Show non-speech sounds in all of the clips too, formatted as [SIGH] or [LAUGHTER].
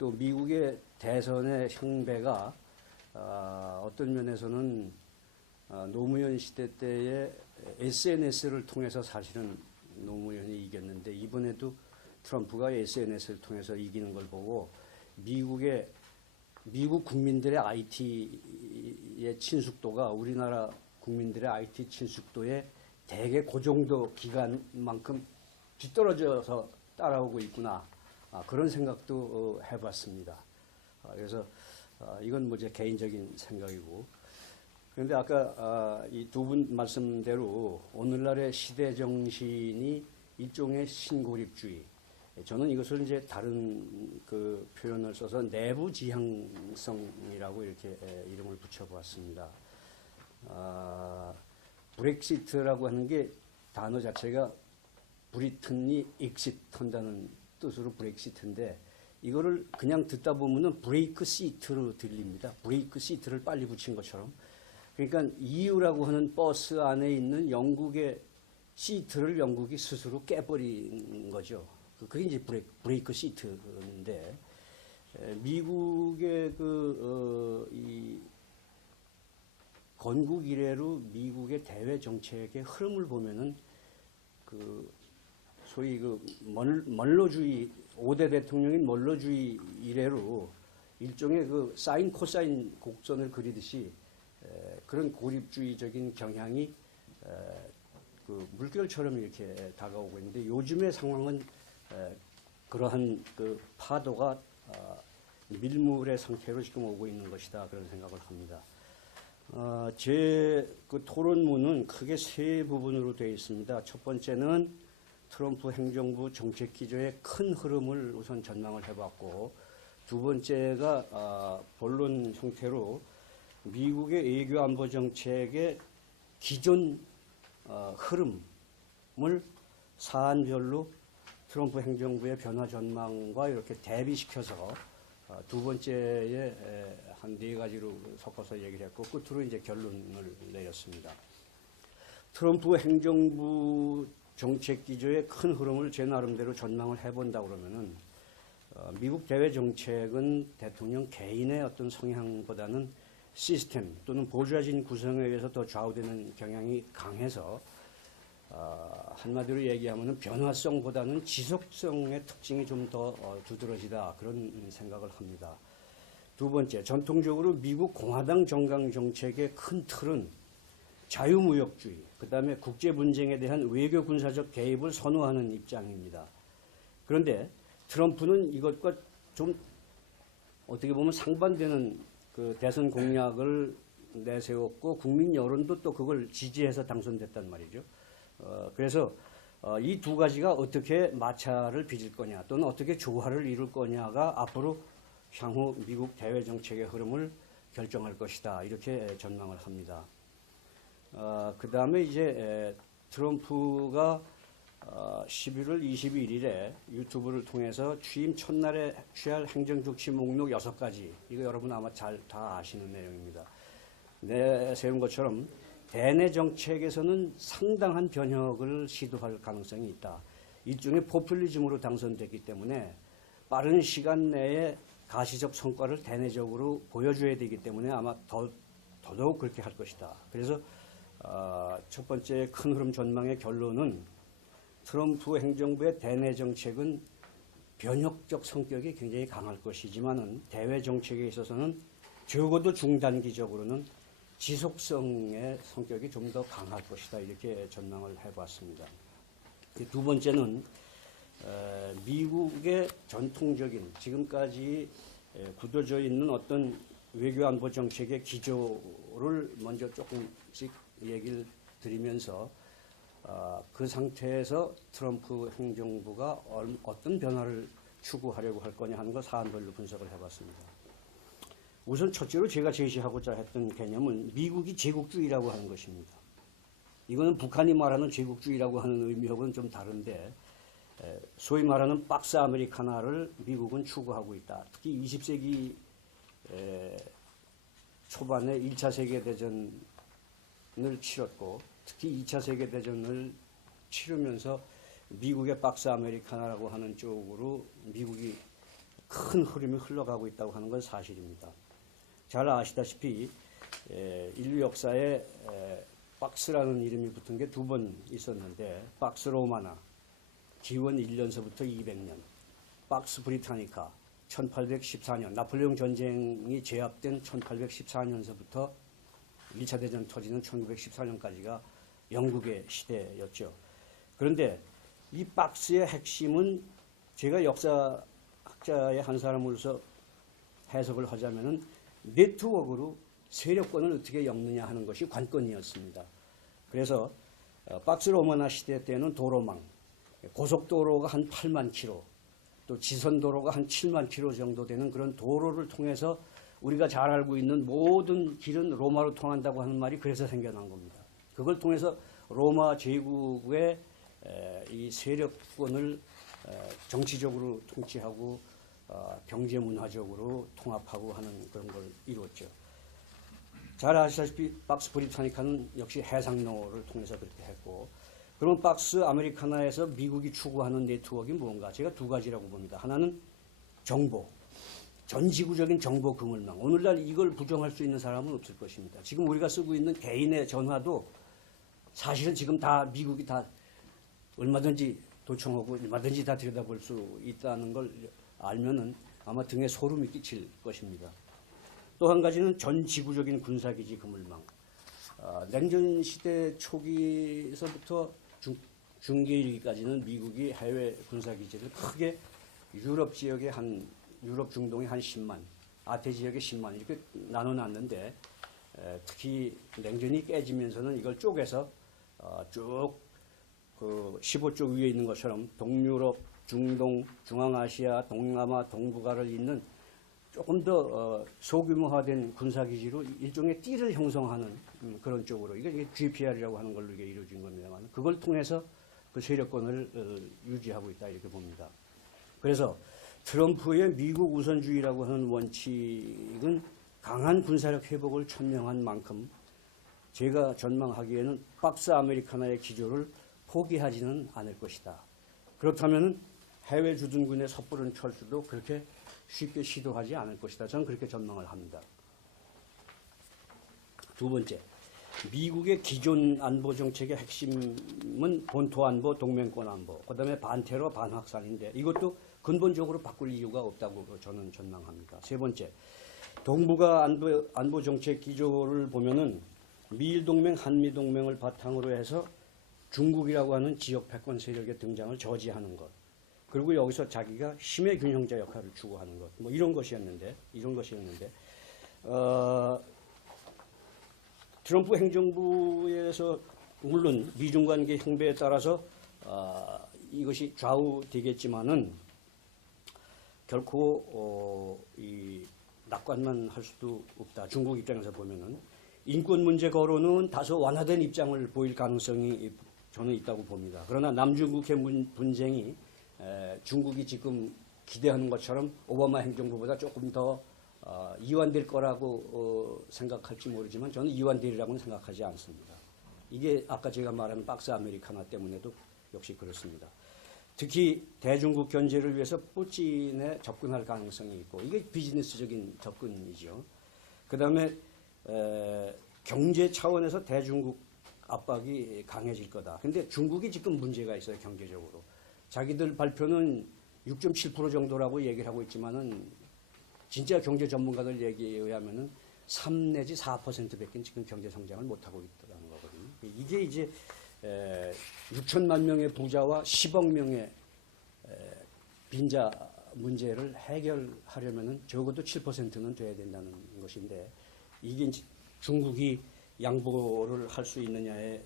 또 미국의 대선의 형배가 아, 어떤 면에서는 아, 노무현 시대 때의 SNS를 통해서 사실은 노무현이 이겼는데 이번에도 트럼프가 SNS를 통해서 이기는 걸 보고 미국의 미국 국민들의 IT의 친숙도가 우리나라 국민들의 IT 친숙도에 대개 그 정도 기간만큼 뒤떨어져서 따라오고 있구나. 아, 그런 생각도 어, 해봤습니다. 아, 그래서 아, 이건 뭐 제 개인적인 생각이고 그런데 아까 이 두 분 말씀대로 오늘날의 시대 정신이 일종의 신고립주의. 저는 이것을 이제 다른 그 표현을 써서 내부 지향성이라고 이렇게 에, 이름을 붙여보았습니다. 아, 브렉시트라고 하는 게 단어 자체가 브리튼이 익시트한다는 뜻으로 브렉시트인데 이거를 그냥 듣다 보면은 브레이크 시트로 들립니다. 브레이크 시트를 빨리 붙인 것처럼. 그러니까 EU라고 하는 버스 안에 있는 영국의 시트를 영국이 스스로 깨버린 거죠. 그- 그게 이제 브레이크, 브레이크 시트인데 에, 미국의 그, 어, 이 건국 이래로 미국의 대외 정책의 흐름을 보면은 그 소위 그 멀, 멀로주의 5대 대통령인 멀로주의 이래로 일종의 그 사인 코사인 곡선을 그리듯이 에, 그런 고립주의적인 경향이 에, 그 물결처럼 이렇게 다가오고 있는데 요즘의 상황은 에, 그러한 그 파도가 아, 밀물의 상태로 지금 오고 있는 것이다 그런 생각을 합니다. 어, 제그 토론문은 크게 세 부분으로 되어 있습니다. 첫 번째는 트럼프 행정부 정책 기조의 큰 흐름을 우선 전망을 해봤고, 두 번째가 아, 본론 형태로 미국의 외교 안보 정책의 기존 어, 흐름을 사안별로 트럼프 행정부의 변화 전망과 이렇게 대비시켜서 어, 두 번째에 한 네 가지로 섞어서 얘기를 했고 끝으로 이제 결론을 내렸습니다. 트럼프 행정부 정책 기조의 큰 흐름을 제 나름대로 전망을 해본다 그러면은 어, 미국 대외 정책은 대통령 개인의 어떤 성향보다는 시스템 또는 보좌진 구성에 의해서 더 좌우되는 경향이 강해서 어, 한마디로 얘기하면 변화성보다는 지속성의 특징이 좀더 두드러지다 그런 생각을 합니다. 두 번째, 전통적으로 미국 공화당 정강 정책의 큰 틀은 자유무역주의, 그 다음에 국제 분쟁에 대한 외교 군사적 개입을 선호하는 입장입니다. 그런데 트럼프는 이것과 좀 어떻게 보면 상반되는 그 대선 공약을 내세웠고 국민 여론도 또 그걸 지지해서 당선됐단 말이죠. 어, 그래서 어, 이 두 가지가 어떻게 마찰을 빚을 거냐 또는 어떻게 조화를 이룰 거냐가 앞으로 향후 미국 대외 정책의 흐름을 결정할 것이다 이렇게 전망을 합니다. 어, 그 다음에 이제 에, 트럼프가 어, 11월 21일에 유튜브를 통해서 취임 첫날에 취할 행정조치 목록 6가지 이거 여러분 아마 잘 다 아시는 내용입니다. 내세운 것처럼 대내 정책에서는 상당한 변혁을 시도할 가능성이 있다. 일종의 포퓰리즘으로 당선됐기 때문에 빠른 시간 내에 가시적 성과를 대내적으로 보여줘야 되기 때문에 아마 더, 더더욱 그렇게 할 것이다. 그래서 어, 첫 번째 큰 흐름 전망의 결론은 트럼프 행정부의 대내 정책은 변혁적 성격이 굉장히 강할 것이지만은 대외 정책에 있어서는 적어도 중단기적으로는 지속성의 성격이 좀 더 강할 것이다 이렇게 전망을 해봤습니다. 두 번째는 에, 미국의 전통적인 지금까지 에, 굳어져 있는 어떤 외교 안보 정책의 기조를 먼저 조금씩 얘기를 드리면서 어, 그 상태에서 트럼프 행정부가 얼- 어떤 변화를 추구하려고 할 거냐 하는 거 사안별로 분석을 해봤습니다. 우선 첫째로 제가 제시하고자 했던 개념은 미국이 제국주의라고 하는 것입니다. 이거는 북한이 말하는 제국주의라고 하는 의미하고는 좀 다른데 에, 소위 말하는 박스 아메리카나를 미국은 추구하고 있다. 특히 20세기 초반에 1차 세계대전을 치렀고 특히 2차 세계대전을 치르면서 미국의 박스 아메리카나라고 하는 쪽으로 미국이 큰 흐름이 흘러가고 있다고 하는 건 사실입니다. 잘 아시다시피 에, 인류 역사에 에, 박스라는 이름이 붙은 게 두 번 있었는데 박스 로마나 기원 1년서부터 200년, 박스 브리타니카 1814년 나폴레옹 전쟁이 제압된 1814년서부터 1차 대전 터지는 1914년까지가 영국의 시대였죠. 그런데 이 박스의 핵심은 제가 역사학자의 한 사람으로서 해석을 하자면은 네트워크로 세력권을 어떻게 엮느냐 하는 것이 관건이었습니다. 그래서 어, 박스 로마나 시대 때는 도로망, 고속도로가 한 8만 킬로, 또 지선도로가 한 7만 킬로 정도 되는 그런 도로를 통해서 우리가 잘 알고 있는 모든 길은 로마로 통한다고 하는 말이 그래서 생겨난 겁니다. 그걸 통해서 로마 제국의 에, 이 세력권을 에, 정치적으로 통치하고 어, 경제 문화적으로 통합하고 하는 그런 걸 이루었죠. 잘 아시다시피 박스 브리타니카는 역시 해상로를 통해서 그렇게 했고 그럼 박스 아메리카나에서 미국이 추구하는 네트워크가 뭔가 제가 두 가지라고 봅니다. 하나는 정보, 전 지구적인 정보 그물망. 오늘날 이걸 부정할 수 있는 사람은 없을 것입니다. 지금 우리가 쓰고 있는 개인의 전화도 사실은 지금 다 미국이 다 얼마든지 도청하고 얼마든지 다 들여다볼 수 있다는 걸 알면은 아마 등에 소름이 끼칠 것입니다. 또 한 가지는 전 지구적인 군사기지 그물망. 아, 냉전 시대 초기에서부터 중, 중계일기까지는 미국이 해외 군사기지를 크게 유럽 지역에 한 유럽 중동에 한 10만, 아태 지역에 10만 이렇게 나눠놨는데 에, 특히 냉전이 깨지면서는 이걸 쪼개서 어, 쭉그 15쪽 위에 있는 것처럼 동유럽, 중동, 중앙아시아, 동남아, 동북아를 잇는 조금 더 어, 소규모화된 군사기지로 일종의 띠를 형성하는 음, 그런 쪽으로 이게, 이게 GPR이라고 하는 걸로 이게 이루어진 겁니다만 그걸 통해서 그 세력권을 어, 유지하고 있다 이렇게 봅니다. 그래서 트럼프의 미국 우선주의라고 하는 원칙은 강한 군사력 회복을 천명한 만큼 제가 전망하기에는 박스 아메리카나의 기조를 포기하지는 않을 것이다. 그렇다면 해외 주둔군의 섣부른 철수도 그렇게 쉽게 시도하지 않을 것이다. 저는 그렇게 전망을 합니다. 두 번째, 미국의 기존 안보 정책의 핵심은 본토 안보, 동맹권 안보, 그 다음에 반테러, 반확산인데 이것도 근본적으로 바꿀 이유가 없다고 저는 전망합니다. 세 번째, 동북아 안보, 안보 정책 기조를 보면은 미일 동맹, 한미 동맹을 바탕으로 해서 중국이라고 하는 지역 패권 세력의 등장을 저지하는 것. 그리고 여기서 자기가 힘의 균형자 역할을 추구하는 것. 뭐 이런 것이었는데, 이런 것이었는데, 어, 트럼프 행정부에서 물론 미중 관계 형배에 따라서 어, 이것이 좌우되겠지만은 결코 어, 이 낙관만 할 수도 없다. 중국 입장에서 보면은 인권 문제 거론은 다소 완화된 입장을 보일 가능성이 저는 있다고 봅니다. 그러나 남중국해 문- 분쟁이 에, 중국이 지금 기대하는 것처럼 오바마 행정부보다 조금 더 어, 이완될 거라고 어, 생각할지 모르지만 저는 이완되리라고는 생각하지 않습니다. 이게 아까 제가 말한 박스 아메리카나 때문에도 역시 그렇습니다. 특히 대중국 견제를 위해서 뿌찐에 접근할 가능성이 있고 이게 비즈니스적인 접근이죠. 그 다음에 경제 차원에서 대중국 압박이 강해질 거다. 근데 중국이 지금 문제가 있어요 경제적으로. 자기들 발표는 6.7% 정도라고 얘기를 하고 있지만은 진짜 경제 전문가들 얘기에 의하면은 3 내지 4%밖에 지금 경제 성장을 못 하고 있다는 거거든요. 이게 이제 에, 6천만 명의 부자와 10억 명의 에, 빈자 문제를 해결하려면은 적어도 7%는 돼야 된다는 것인데 이게 중국이 양보를 할 수 있느냐의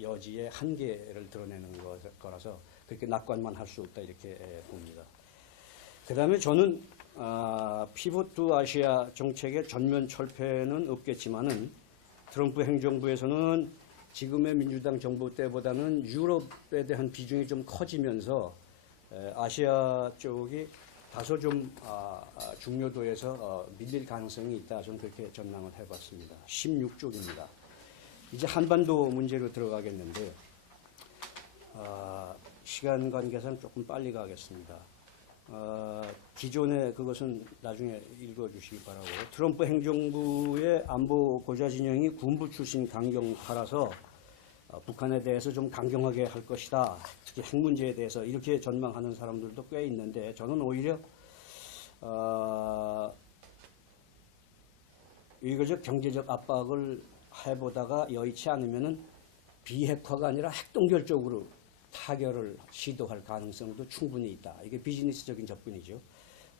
여지의 한계를 드러내는 거- 거라서 그렇게 낙관만 할 수 없다 이렇게 에, 봅니다. 그 다음에 저는 아, 피봇 투 아시아 정책의 전면 철폐는 없겠지만은 트럼프 행정부에서는 지금의 민주당 정부 때보다는 유럽에 대한 비중이 좀 커지면서 에, 아시아 쪽이 다소 좀 아, 아, 중요도에서 어, 밀릴 가능성이 있다. 저는 그렇게 전망을 해봤습니다. 16쪽입니다. 이제 한반도 문제로 들어가겠는데 아, 시간 관계상 조금 빨리 가겠습니다. 어, 기존의 그것은 나중에 읽어주시기 바라고 트럼프 행정부의 안보 고자 진영이 군부 출신 강경파라서 어, 북한에 대해서 좀 강경하게 할 것이다. 특히 핵 문제에 대해서 이렇게 전망하는 사람들도 꽤 있는데 저는 오히려 어, 의거적 경제적 압박을 해보다가 여의치 않으면은 비핵화가 아니라 핵동결 쪽으로 타결을 시도할 가능성도 충분히 있다. 이게 비즈니스적인 접근이죠.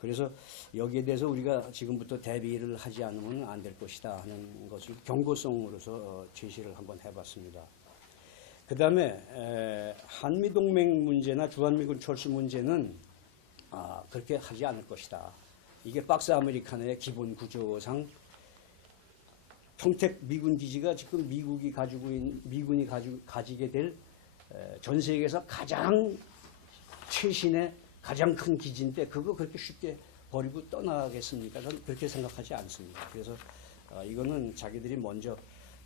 그래서 여기에 대해서 우리가 지금부터 대비를 하지 않으면 안 될 것이다 하는 것을 경고성으로서 어, 제시를 한번 해봤습니다. 그 다음에 한미동맹 문제나 주한미군 철수 문제는 아, 그렇게 하지 않을 것이다. 이게 박스 아메리카노의 기본 구조상 평택 미군 기지가 지금 미국이 가지고 있는 미군이 가지고 가지게 될 전 세계에서 가장 최신의 가장 큰 기지인데 그거 그렇게 쉽게 버리고 떠나겠습니까? 저는 그렇게 생각하지 않습니다. 그래서 어, 이거는 자기들이 먼저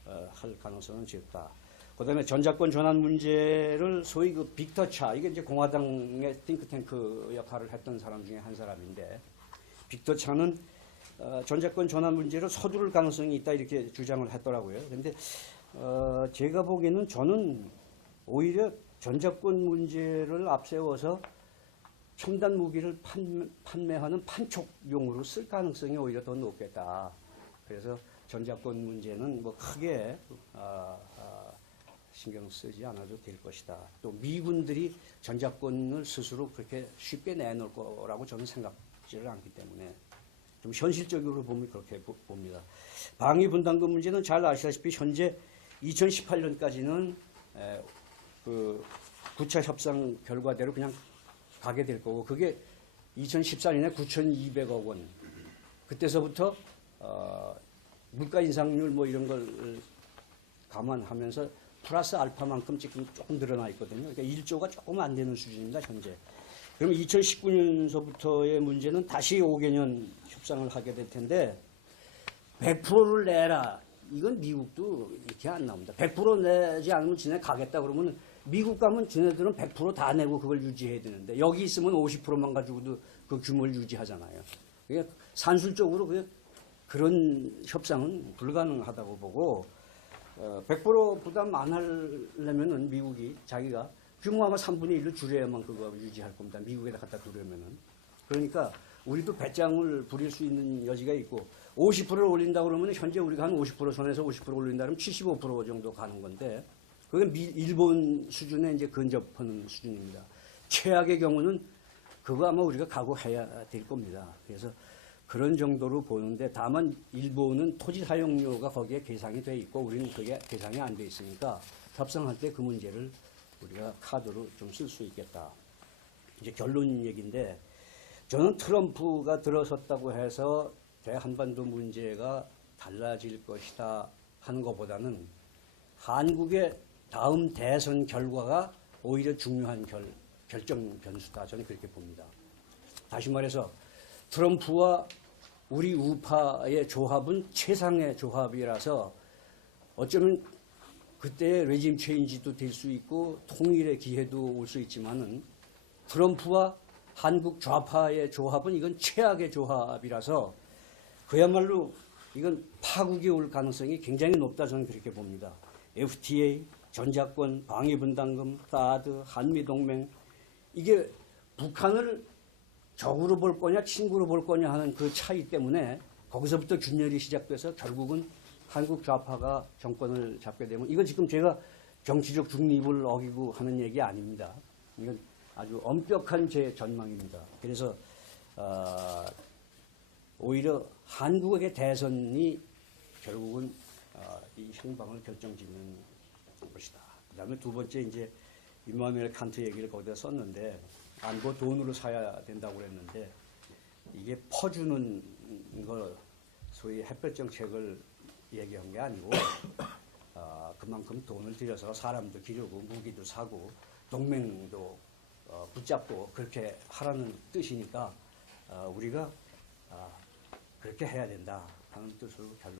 어, 할 가능성은 적다. 그다음에 전자권 전환 문제를 소위 그 빅터 차 이게 이제 공화당의 띵크탱크 역할을 했던 사람 중에 한 사람인데 빅터 차는 어, 전자권 전환 문제로 서두를 가능성이 있다 이렇게 주장을 했더라고요. 그런데 어, 제가 보기에는 저는 오히려 전자권 문제를 앞세워서 첨단 무기를 판, 판매하는 판촉용으로 쓸 가능성이 오히려 더 높겠다. 그래서 전자권 문제는 뭐 크게 아, 아, 신경 쓰지 않아도 될 것이다. 또 미군들이 전자권을 스스로 그렇게 쉽게 내놓을 거라고 저는 생각지를 않기 때문에 좀 현실적으로 보면 그렇게 보- 봅니다. 방위 분담금 문제는 잘 아시다시피 현재 2018년까지는 그 구차 협상 결과대로 그냥 가게 될 거고 그게 2014년에 9,200억 원 그때서부터 어, 물가 인상률 뭐 이런 걸 감안하면서 플러스 알파만큼 지금 조금 늘어나 있거든요. 그러니까 1조가 조금 안 되는 수준입니다, 현재. 그럼 2019년서부터의 문제는 다시 5개년 협상을 하게 될 텐데 100%를 내라. 이건 미국도 이렇게 안 나옵니다. 100% 내지 않으면 지네 가겠다 그러면 미국 가면 지네들은 100%다 내고 그걸 유지해야 되는데 여기 있으면 50%만 가지고도 그 규모를 유지하잖아요. 그게 산술적으로 그게 그런 협상은 불가능하다고 보고 어, 100% 부담 안 하려면은 미국이 자기가 규모 아마 3분의 1로 줄여야만 그거 유지할 겁니다. 미국에다 갖다 두려면은. 그러니까 우리도 배짱을 부릴 수 있는 여지가 있고 50%를 올린다 그러면 현재 우리가 한 50% 선에서 50% 올린다 그러면 75% 정도 가는 건데 그건 미, 일본 수준에 이제 근접하는 수준입니다. 최악의 경우는 그거 아마 우리가 각오해야 될 겁니다. 그래서 그런 정도로 보는데 다만 일본은 토지 사용료가 거기에 계상이 돼 있고 우리는 그게 계상이 안 돼 있으니까 협상할 때 그 문제를 우리가 카드로 좀 쓸 수 있겠다. 이제 결론 얘기인데 저는 트럼프가 들어섰다고 해서 대한반도 문제가 달라질 것이다 하는 것보다는 한국의 다음 대선 결과가 오히려 중요한 결, 결정 변수다. 저는 그렇게 봅니다. 다시 말해서 트럼프와 우리 우파의 조합은 최상의 조합이라서 어쩌면 그때 레짐 체인지도 될 수 있고 통일의 기회도 올 수 있지만은 트럼프와 한국 좌파의 조합은 이건 최악의 조합이라서 그야말로 이건 파국이 올 가능성이 굉장히 높다 저는 그렇게 봅니다. FTA, 전자권, 방위분담금, 사드, 한미동맹 이게 북한을 적으로 볼 거냐 친구로 볼 거냐 하는 그 차이 때문에 거기서부터 균열이 시작돼서 결국은 한국 좌파가 정권을 잡게 되면 이건 지금 제가 정치적 중립을 어기고 하는 얘기 아닙니다. 이건 아주 엄격한 제 전망입니다. 그래서 어, 오히려 한국의 대선이 결국은 어, 이 행방을 결정짓는 것이다. 그 다음에 두 번째 이제 이마누엘 칸트 얘기를 거기다 썼는데 안보 돈으로 사야 된다고 그랬는데 이게 퍼주는 거 소위 햇볕 정책을 얘기한 게 아니고 어, [COUGHS] 그만큼 돈을 들여서 사람도 기르고 무기도 사고 동맹도 어, 붙잡고 그렇게 하라는 뜻이니까 어, 우리가 아, 그렇게 해야 된다 하는 뜻으로 결론.